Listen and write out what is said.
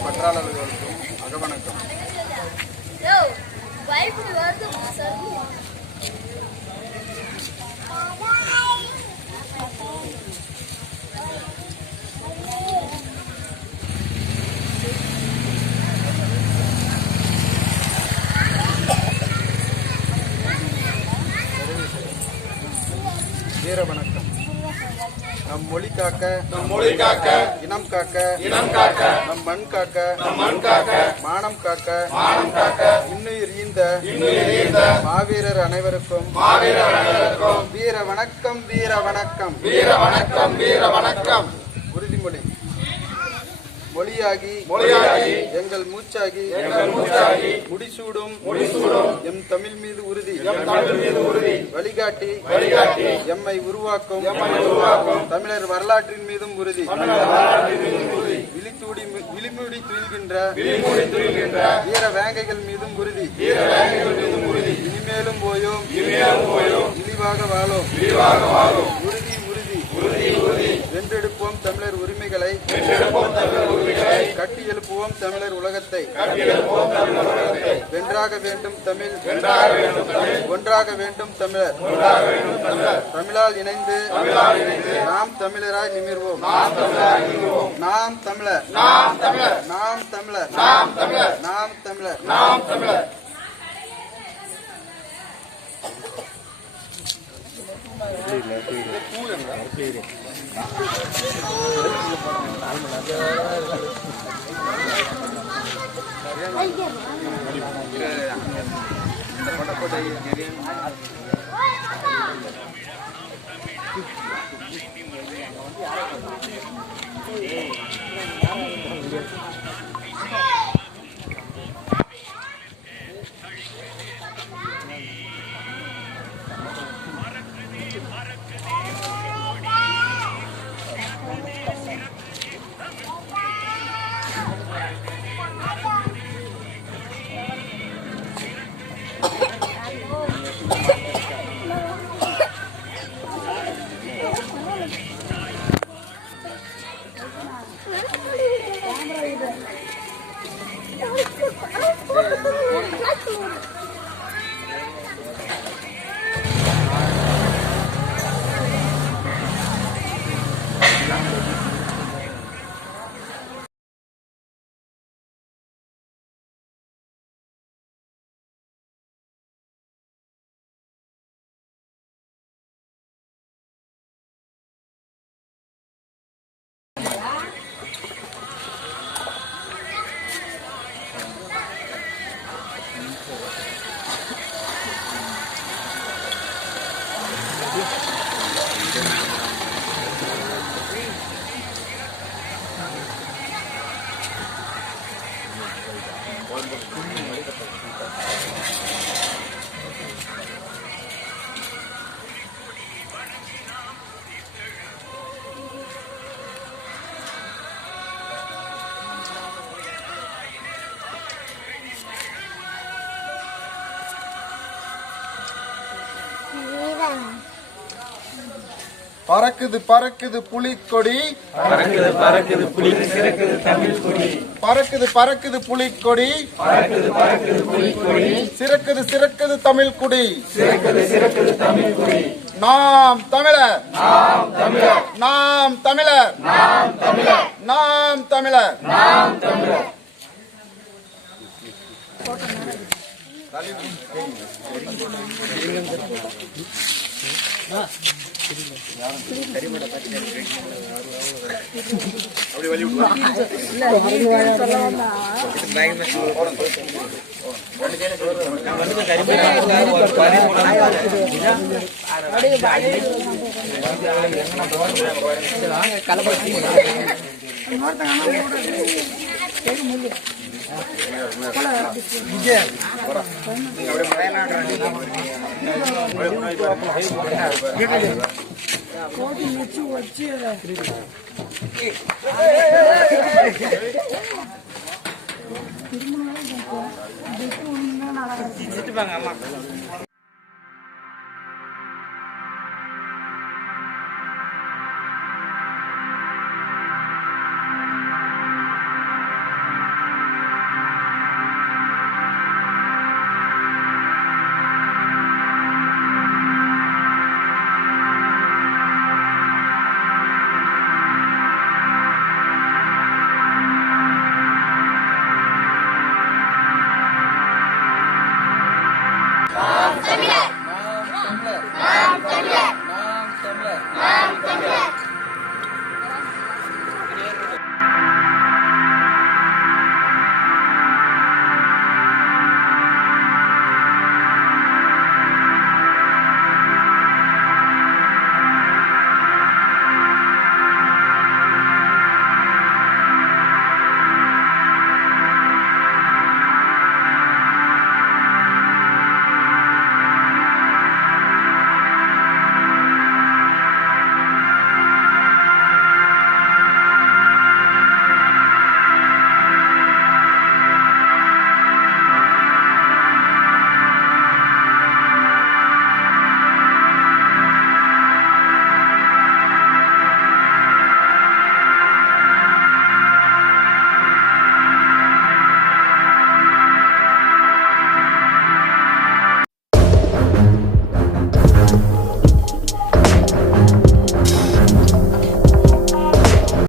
பற்றாளர்களுக்கும் அகவணக்கம். வீர வணக்கம். நம் மொழி காக்க, இனம் காக்க, நம் மண் காக்க, மானம் காக்க, இன்னுயிர் ஈந்த மாவீரர் அனைவருக்கும் வீர வணக்கம். வீர வணக்கம். உறுதிமொழி. மொழியாகி எங்கள் மூச்சாகி முடிசூடும் எம் தமிழ் மீது உறுதி வழிகாட்டி எம்மை உருவாக்கும் தமிழர் வரலாற்றின் மீதும் உறுதி விழிமூடி துயில்கின்ற வீர வேங்கைகள் மீதும் உறுதி இனிமேலும் போயோம் இழிவாக வாழோம் உறுதி வென்றெடுப்போம் தமிழர் உரிமைகளை கட்டி எழுப்புவோம் தமிழர் உலகத்தை வென்றாக வேண்டும் தமிழ் ஒன்றாக வேண்டும் தமிழர் தமிழால் இணைந்து நாம் தமிழராய் நிமிர்வோம் நாம் தமிழர். பறக்குது புலிக்கொடி பறக்குது புலிக்கொடி சிறக்குது தமிழ் குடி நாம் தமிழர் அம்மா